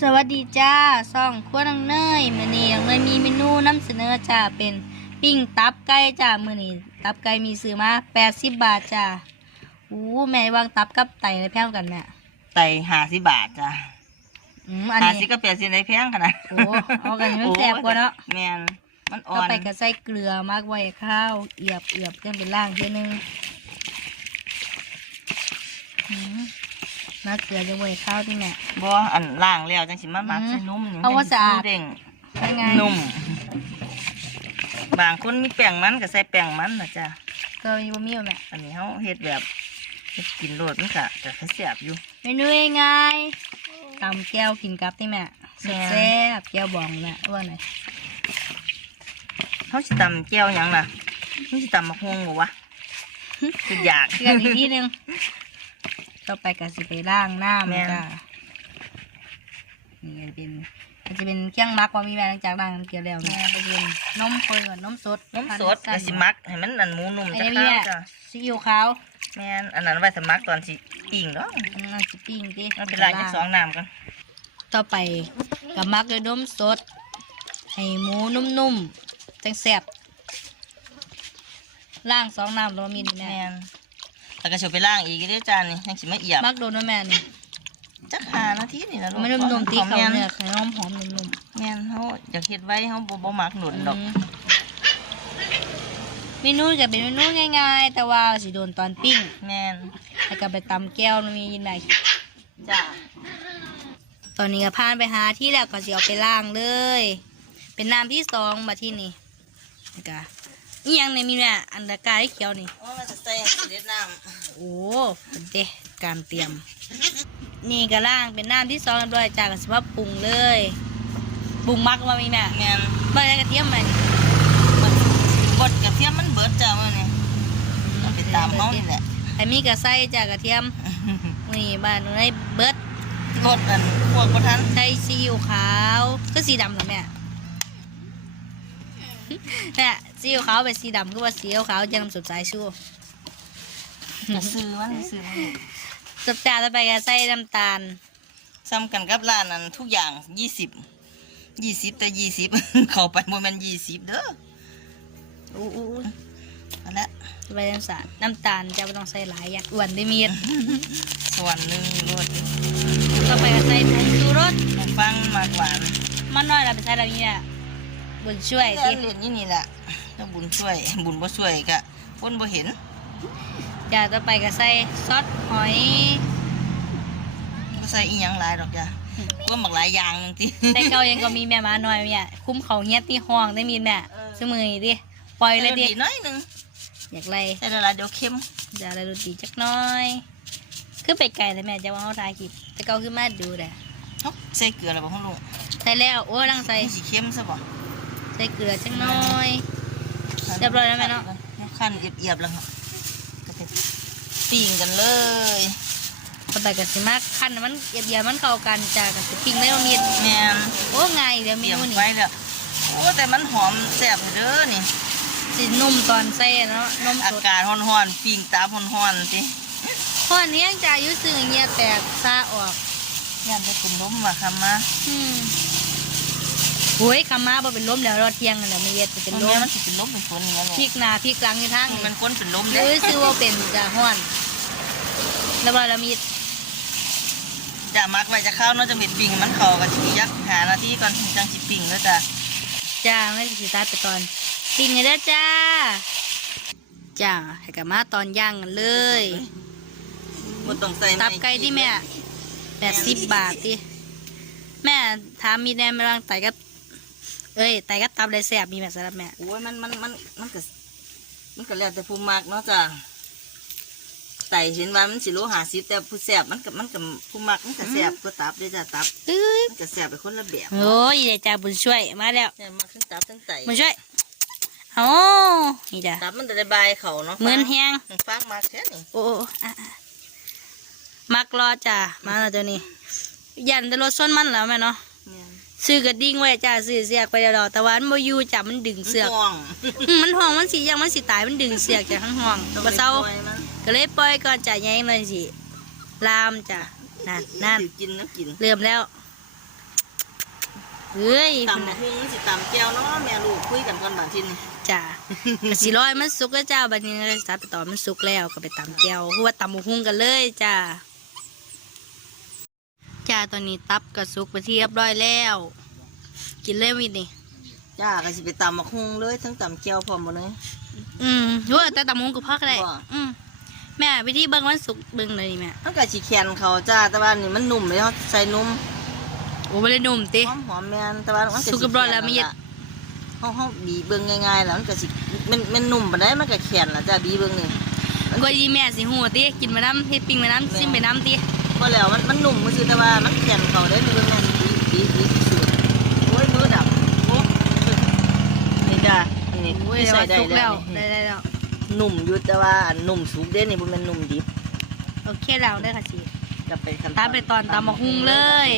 สวัสดีจ้าซ่องครัวน้องเนยมื้อนี้น้องเนยมีเมนูนำเสนอจ้าเป็นปิ้งตับไก่จ้ามื้อนี้ตับไก่มีซื้อมา80บาทจ้าอู้แม่วางตับกับไตในแพงกันแม่ไต่หาสิบาทจ้ะอืมอันหานี้สิก็เปลี่ยนสิในแพงขนาดโอ้เอากันให้มันแซ่บกว่าเนาะแมนมันอ่อต่อนไปก็ใส่เกลือมากไว้ข้าวเอียบเอียบกันเป็นล่างเทีนึงอืม มาเกลือจะไว้ข้าวที่แม่ บ่อันล่างแล้วจังสิมาหมักอืมใส่นุ่มนี่เอาว่าสะอาดเด้งยังไงนุ่ม บางคนมีแป้งมันก็ใส่แป้งมันนะจ้ะก็มีบะหมี่บ่แม่อันนี้เฮาเฮ็ดแบบเฮ็ดกินโลดมันก็จะแซ่บอยู่ เมนูง่ายๆตำแก้วกินกับที่แม่แม่แซ่บๆแก้วบองแม่ว่าไหนอยเฮาสิตำแก้วหยังล่ะมันสิตำมะฮวงบ่วะคืออยาก เกลืออีกทีหนึง ต่อไปก็สิไปล้างน้แม่ำจ้านี่ก็เป็นมันจะเป็นเครื่องมักว่ามีแม่หลังจากล้างน้ำเกลือแล้วแม่ก็เป็นนมข้นก่อนนมสดน้ำสดก็สิมักให้มันอันหมูนุ่มอันจะนี้ข้าแม่วจ้ะซีอิ๊วขาวแม่นอันนั้นไว้สมักตอนสิปิ้งเนาะอันนั้นจะปิ้งดิมันเป็นลายจากสองน้ำกันต่อไปกับมักด้วยนมสด ให้หมูนุ่มๆจังแซ่บล่างสองน้ำแล้วมีนี่แม่ แม่นแล้วก็ชไปล่างอีกเด้อจานนี่ยังสิมาเอียบมักโดนนะแม่นี่จักหานาทีนี่นะลูกไม่นุ่มๆตีขอเขาแม่นเนื้อไข่น้อมหอมนุ่มแม่นเฮาอยากเฮ็ดไว้เฮาบ่บ่มักหนุนๆดอกอืมเมนูจะเป็นเมนูง่ายๆ แต่ว่าสิโดนตอนปิ้งแม่นแล้วก็ไปตำแก้วมันมียินไหนจ้าตอนนี้ก็พานไปหาที่แล้วก็สิเอาไปล้างเลย เป็นน้ำที่สองมาที่นี่แล้ว ก็นี่ยังในมีแม่อันดากายเขียวนี่โอ้มันจะใส่สิเด็ดน้ำโอ้เป็นเดะการเตรียม นี่ก็ล่างเป็นน้ำที่สองเรียบร้อยจากกับสภาพปรุงเลยปรุงมักว่ามีแม่แม่นบ้านกระเทียมมันมันบดกระเทียมมันเบิดจ้ามื้อนี้ต้องไปตามเฮานี่แหละไอ้มีกระใส่จากกระเทียมนี่บ้านหนูได้เบิดรถอันพวกบ่ทันใส่ซีอิ๊วขาวก็สีดำเหรอแม่เนี่ย ซีอิ๊วขาวเป็นสีดำก็ว่าซีอิ๊วขาวจะนำสุดสายชูก็ซื้อมันซื้อมันสุดจานต่อไปก็ใส่น้ำตาลซ้ำกันกับร้านนั้นทุกอย่าง20 20แต่20เข้าไปบ่แม่น20เด้ออู้อู้อู้เอาละใบน้ำสาดน้ำตาลจะไม่ต้องใส่หลายอย่างอ้วนได้มีดส่วนหนึงรสต่อไปก็ใส่ผงชูรสหูฟังมากหวานมันน้อยเราไปใส่แบบนี้เนี่ยบุญช่วยเรีสิยนเรียนนี่นี่แหละ ถ้าบุญช่วย บุญบ่ช่วยก็คนบ่เห็นจ้าต่อไปก็ใส่ซอสหอยก็ใส่อีหยังหลายดอกจ้ะก็หมักหลายอย่างหนึงติใส่เกายังก็มีแม่มาหน่อยเนี่ยคุ้มเขาเฮียตีห้องได้มีแม่ซื้อมือนี่ดิปล่อยเลยดิใส่รสน้อยหนึงอยากไล่ใส่ละลายเดี๋ยวเค็มจะอะไรรสดีจักหน้อยคือไปไกลเลยแม่จะว่าเขาทายคลิปแต่เกาคือมาดูแหละเอ้าใส่เกลือแล้วบ่ฮู้ลูกใส่แล้วโอ้ลังใส่สิเค็มซะบ่ใส่เกลือจักหน้อย เรียบร้อยแล้วแม่เนาะขั้นเอียบๆแล้วครับก็จะปิ้งกันเลยต่อไปก็สิมาคั่นให้มันเอียบๆมันเข้ากันจ้าก็สิปิ้งได้บ่มีแม่นโอ้ง่ายเดี๋ยวเตเมรียมนูนี้ไว้แล้วโอ้แต่มันหอมแซ่บเด้อนี่สินุ่มตอนใส่เนาะนมอาสดกาศร้อนๆปิ้งตาร้อนๆติข้อนี้ยังจะอายุสื่อเงียแตกซาออกย่านได้เป็นลมว่าคำมาอืม โอ้ยคำมาบ่เป็นลมแล้วรอดเที่ยงกันแล้วไม่เย็ดเป็นลแม่มมันสิเป็นลมเป็นฝนอย่างนั้นพริกหนาพริกหลังอยู่ทางนี่นี่มันคนเป็นลมหเด้รือซื้อว่าเป็นจะห้อนแล้วบ่ละมีดจะมักไว้จะเข้าวเนาะจะเม็ดปิ้งมันเข้ากันสิยักหานาทีก่อนจังสิปิ้งแล้วจ้ะจ้าไม่ได้สิตาร์ทไปตอนปิ้งเลยเด้อจ้าจ้าให้กับมาตอนย่างกันเลย บ่ต้องใส่ตับไก่ที่แม่แปดสิบบาทดิแม่ถามมีแน่ไม่ร่างไตกับ เอ้ยไตกับตับเลยแสบมีแม่สำหรับแม่โอ้ยมันมันมันมันก็มันก็แล้วแต่ผู้มักเนาะจ้ะไต่เห็นว่ามันสิโล50แต่ผู้แซ่บมันก็มันก็ผู้มักมันก็แซ่บกว่าตับเด้อจ้ะตับเอ้ยมันก็แซ่บไปคนละแบบโอ้ยเดี๋ยวจ้าบุญช่วยมาแล้วแต่มักทั้งตับทั้งไตบุญช่วยโอ้นี่จ้ะตับมันจะได้บายเขาเนาะเหมือนแฮงฟากมากแค่นี้โอ้โอ้อะอะมักรอจ้ามาแล้วเจ้านี่ยันแต่รถส้นมันแล้วแม่เนาะเนี่ย ซื้อกระดิ่งไว้จ้าซื้อเสือกไปเดี๋ยวดอกแต่ว่ามันบ่อยู่จ้ามันดึงเสือกห่วงอืมมันห่วงมันสิยังมันสิตายมันดึงเสือกจากข้างห่วงบ่เศร้าปล่อยมันก็เลยปล่อยก่อนจ้ะยังเลยสิลามจ้ะนั่นนั่นถือกินนะกินเริ่มแล้วเอ้ยตำบักหุ่งสิตำแก้วเนาะแม่ลูกคุยกันก่อนบาดทีนี้จ้าก็สิร้อยมันสุกแล้วจ้าบัดนี้เลยสัตว์ไปต่อมันสุกแล้วก็ไปตำแก้วหัวาตำหมูหุ้งกันเลยจ้า จ้าตอนนี้ตับก็สุกไปที่เรียบร้อยแล้ว กินเลยวิดนี่จ้าก็สิไปตำบักหุ่งเลยทั้งตำแก้วพร้อมบ่เลยอืมว่าแต่ตำหมูกับพักอะไรว่าอืมแม่วิธีเบิ่งมันสุกเบิ่งเลยนี่แม่มันก็สิแข็งเขาจ้าแต่ว่านี่มันนุ่มเลยเฮาใส่นุ่มโอ้ไม่ได้หนุ่มติหอมหอมแม่นแต่ว่ามันก็สุกเรียบร้อยแล้วไม่เย็ดเฮาเฮาบีบเบิ่งง่ายๆแล้วมันก็สิมันมันนุ่มปานใดมันก็แข็งล่ะจ้าบีบเบิ่งนี่ก็ยีแม่สิหัวติกินมาน้ำเฮ็ดปิ้งมาน้ำซิมไปน้ำติ บ่แล้วมันมันนุ่มซื่อแต่ว่ามันแข็งเขาได้บีบเบิ่งแม่สิบีบบีบสุดโอ้ยมือดับโอ้นี่จ้านี่โอ้ยนี่ใส่ได้สุกแล้แล้ววได้นี่ได้แล้วนุ่มอยู่แต่ว่านุ่มสุกเด้นี่บ่แม่นนุ่มดิบโอเคแล้วได้อค่ะสิจะไปขั้นตามไปตอนตำบักฮุ่งเลย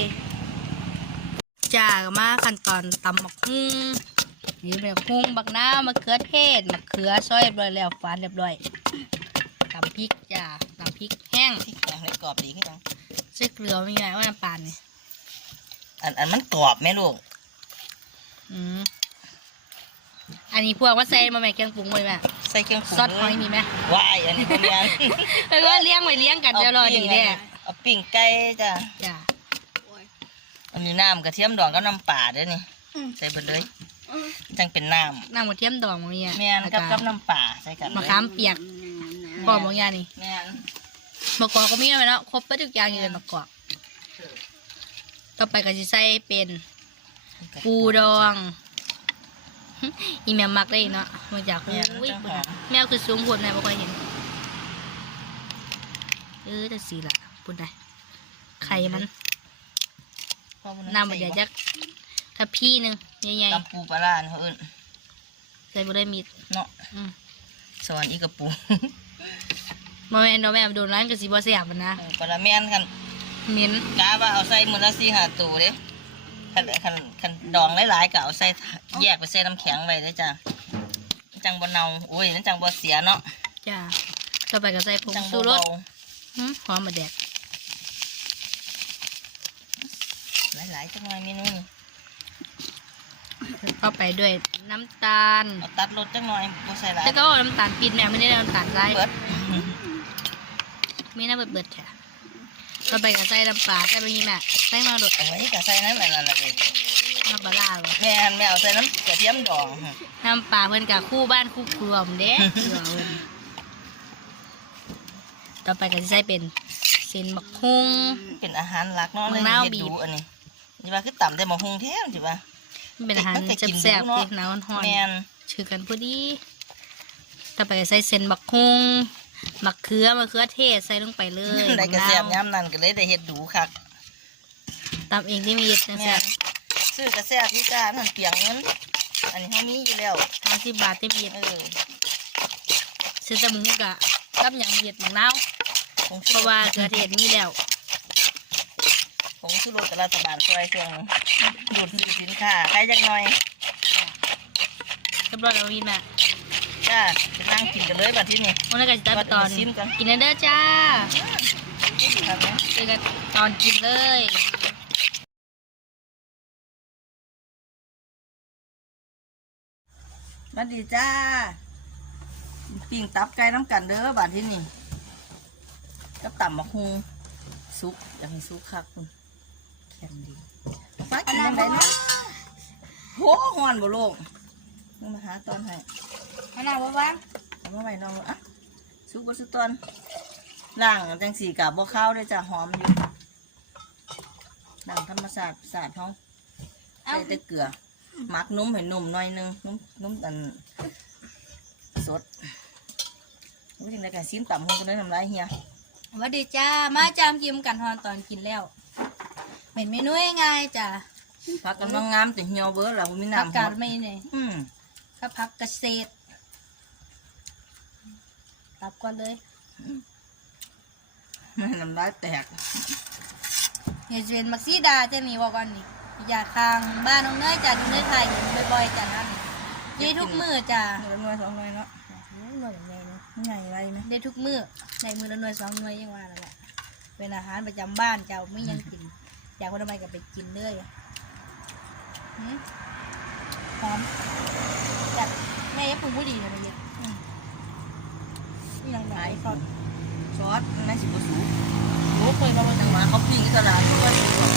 จ้าก็มาขั้นตอนตำบักฮุ่งนี่เป็นฮุ่งบักน้ามะเขือเทศมะเขือซอยเรียบร้อยแล้วฝานเรียบร้อยตำพริกจ้าตำ พริกแห้งที่แข็งให้กรอบดีขึ้นจังใส่เกลือไม่ไงว่าน้ำปลาเนี่ยอันอันมันกรอบไหมลูกอืมอันนี้พวกว่าใส่มาแม่เครื่องปรุงไว้แม่ใส่เครื่องปรุงซอสหอยมีไหมว้ายอันนี้บ่แม่นเออว่าเลี้ยงไว้เลี้ยงกันเดี๋ยวรอดีแน่เอาปิ้งไก่จ้ะจ้าอันนี้น้ำกระเทียมดองกับน้ำปลาเด้วยนี่อืมใส่ไปเลยจังเป็นน้น้ำกระเทียมดองมันเนี่ยำแม่นกับกับน้ำปลาใส่กันเลยมะขามเปียกพร้อมบางอย่างนี่แม่น มะกอกก็มีแล้วเนาะครบไปทุกอย่างอยู่เลยมะกอกต่อไปก็จะใส่เป็น ปูดอง อีแมวมักได้เนาะมาจากแม่นอุ้ยจังหปุ่นอน่ะมแมวคือสูงคนแม่บ่ค่อยเห็น เออแต่สีละปุ่นได้ไข่มันน้ำมันเดียวจักถ้าพี่หนึ่งใหญ่ตำปูปลาร้านี่เขาเอิ้นๆใส่บ่ได้มีดเนาะอืมสวรรค์อีกระปู บ่แม่นเนาะแม่โดนร้านก็สิบ่แซ่บมันนะปลาแม่นกันเหม็นกาว่าเอาใส่มือละสี่ห้าตัวเด้คันคันคันดองหลายๆก็เอาใส่แยกไปใส่น้ำแข็งไว้เลยจ้ะจังบ่เนาโอ้ยนั่นจังบ่เสียเนาะจ้าต่อไปก็ใส่ผงจังชูบ่รสเบาหืมหอมมาแดกหลายๆจังหน่อยเมนูนี่เข้าไปด้วยน้ำตาลเอาตัดรสจังหน่อยบ่ใส่หลายแล้วก็เอาน้ำตาลปี๊บแม่ไม่ได้เอาน้ำตาลทรายเบิดไม่น่าเบิดเบิดแท้ต่อไปก็ใส่น้ำปลาใส่ไปนี่แม่ใส่มาโดดเอาไว้ก็ใส่น้ำมันนั่นล่ะเด้น้ำปลาร้าเหรอแม่นแม่เอาใส่น้ำกระเทียมดองน้ำปลาเพิ่นกับคู่บ้านคู่ครัวผมเด้เกลือเพิ่นต่อไปก็จะใส่เป็นเส้นบักฮุ่งเป็นอาหารหลักเนาะเลยมะนาวเฮ็ดบีบดูอันนี้นี่ว่าคือต่ำแต่หมะฮุงแท้จิว่ามันเป็นอาหารมันก็กินแซ่บดูๆเนาะที่หนาวร้อนแม่นๆชื่อกันพอดี ต่อไปก็ใส่เส้นบักฮุ่ง บักเขือมะเขือเทศใส่ลงไปเลยได้กระแสบมะนาวย้ำนั่นก็เลยได้เฮ็ดดูคักตำเองที่มีเย็ดนะแม่แซ่นซื้อกระแสบที่จ้านั่นเปียงเงินอันนี้เขามีอยู่แล้วห้าสิบบาทที่มีเย็ดเออซื้อแตะมุงกะกับอย่างเย็ดหมักนาวผงเพชูรราะสว่าเขือเทศมีแล้วผงชูรสกับรัฐบาลช่วยช่วงดูดซื้อสินค้าใครจักหน่อยเรียบร้อยแล้วมีแม่จ้าจะนั่งกินกันเลยบัดที่นี่ วันนี้ก็จะได้ไปตอนมาชิมกันกินเด้อจ้าครับแม่เจอกันตอนกินเลยบัดดีจ้าปิ้งตับไก่น้ำกันเด้อบัดที่นี่กับต่ำมะฮุงซุปอยากให้ซุปคักคุณแข็งดีฟ้ากินยังไงนะโหหอนบ่ลูกมึงมาหาตอนให้ขนาดว่าบ้างเอามาไว้น้องอะ ซุปบ่ซุปตอนล่างจังสีกับบ่ข้าวด้วยจ้ะหอมอยู่ล่างธรรมชาติสาดเขาใส่แต่เกลือหมักนุ่มให้นุ่มหน่อยนึงนุ่มนุ่มอันสดรู้จังไดกันซิมต่ำหงก็ได้ทำไรเฮียสวัสดีจ้ามาจามกิมกันฮอนตอนกินแล้วเป็นเมนูง่ายๆจ้าพักกันว่างามแต่เหี่ยวเบิร์ดเรามีผักน้ำกาดหอมไม่เนี่ยอืมก็ผักเกษตร ตับก่อนเลยไม่น้ำลายแตกเฮยจะเป็นมักซีดาจะมีบอกก่อนนี่อยากทางบ้านน้องเนยจ้าที่เนยไทยเห็นบ่อยๆจ้านั่นได้ทุกมือจ้าเงินน้อยสองน้อยเนาะหน่วยใหญ่เนาะใหญ่ไรไหมได้ทุกมือในมือละหน่วยสองหน่วยยังว่าแล้วแหละเป็นอาหารประจำบ้านเจ้าไม่ยังกิน อยากคนทำไมก็ไปกินเลยหืมหอมแบบแม่ยังปรุงผู้ดีเลยนะเย็นอืม นี่ยังไงซอสซอสมันน่าสิบ่สูงโอ้เคยมาวันจังหวะเขาปิ้งที่ตลาดก็สิบอก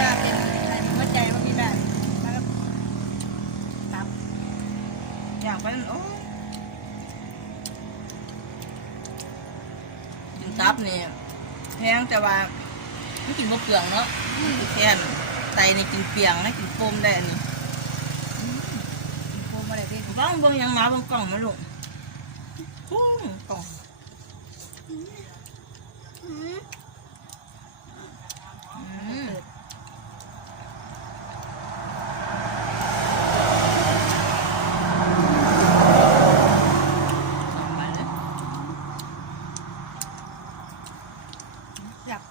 ยากเป็นไข่หัวใจมันมีแบบแล้วก็ตับอยางไปนั่นโอ้กินตับนี่แพงแต่ว่าไม่กินบ่เปลืองเนาะแค่นไตนี่กินเปียงนะกินโฟมได้นี่โคมาไรด้เป็นบ้างบิ่งหยังมาบิ่งกล่องมาลูก กล่งอืมเอาไปเลยอยาก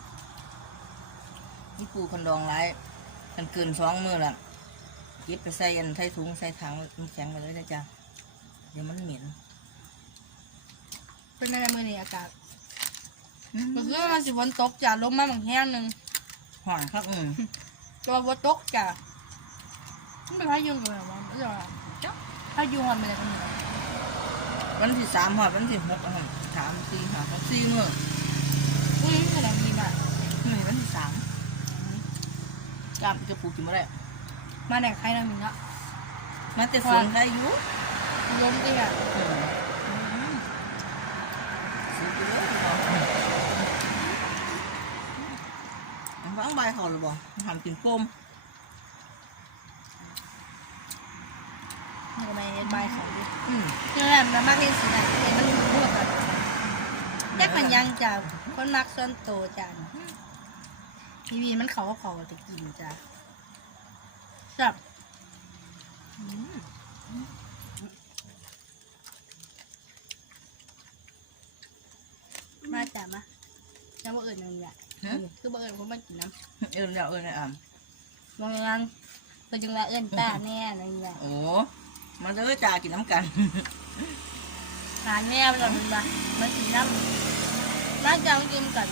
นี่ปูคนดองไรกันเกินสองมือละเก็บไปใส่อันใส่ถุงใส่ถังมันแข็งไปเลยนะจ๊ะ เดี๋ยวมันเหม็น เป็นในมือนี่อากาศอืมก็คือมันสิฝนตกจ้ะลมมาบางแห้งหนึ่งหอนครับอืมตัวฝนตกจ้ะมันเป็นพายุเลยเหรอวะไม่ใช่หรอจ๊ะพายุมันเป็นอะไรกันเนี่ยวันที่สามหอดวันที่หกอะครับสามสี่หอดหกสี่มืออุ้ยขนาดนี้แบบนี่วันที่สามกลับจะปลูกกินไม่ได้มาแหนกใครนะมิงอะมาแต่สวนใครอยู่ล้มดิอะอืมอืม ซื้อไปเลยดีกว่าอันวางใบเขาหรือเปล่าทำกินโป้มมันก็ไมใบเขาดิคือแหละมันมากที่สุดเห็นมันถูกพูดกันแยกมันยังจ้ะคนมักส่วนโตจ้ะทีวีมันเขาก็ขาจะกินจ้ะจับ มาจ้ะมาน้ำบ่เอิญนั่นแหละฮะ คือบ่เอิญผมมากินน้เอินแล้วเอินแล้วอะำบางงานเป็นจังละเอิญตาแน่อะไรอย่างเงี้ยโอ้มาเด้อจ่ากินน้ำกันหาแม่ไปก่อนมันมามากินน้ำมาจังกินกัน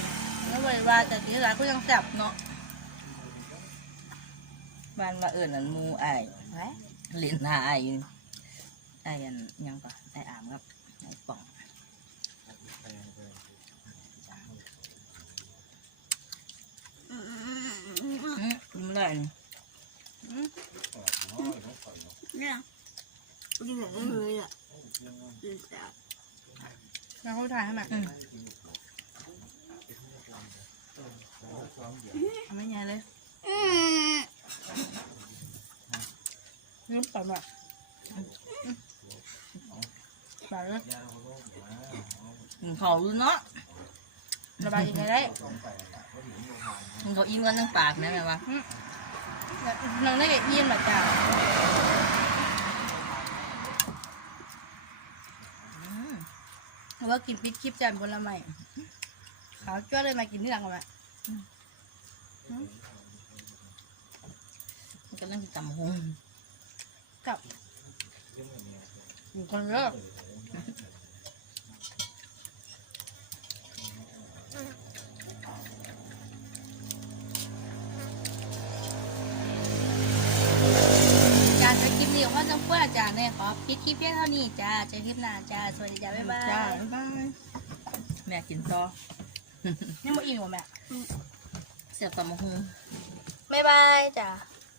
แล้วบริวารแต่ทีหลังก็ยังแซ่บเนาะบ้านมาเอิญอันหมูไอ้ายไว้เล่นหน้าไอ้ายอยู่ไอ้ายอันยังปะไอ้อามครับไอ้ป่องอื มยิ้มเลยนี่เนี่ยกินแบบนี้เลยอะแล้วเขาถ่ายให้มันอืมทำไม่ไงเลยลืมต่อมาแบบนี้กินเขารู้เนาะระบายยังไงได้กินเขาอิ่มกันทั้งปากนะแม่วะ น้องได้เยี่ยมแบบจ้าอืมหรือว่ากินพริกคลิปจานผลไม้ขาวจ้วเลยมากินที่หลังกันไหมมันก็นั่งกินตำหงกับอยู่คนเยอะการจะคลิปนี้ของพ่อจำเพื่ออาจารย์เนี่ยขอ ปิดคลิปเพียงเท่านี้จ้าเจอคลิปหน้าจ้าสวัสดีจ้าบ๊ายบาจ้ายบ๊ายบายแม่กินต่อยังไม่อิ่มหรอแม่เสียบตำหงบ๊ายบายจ้า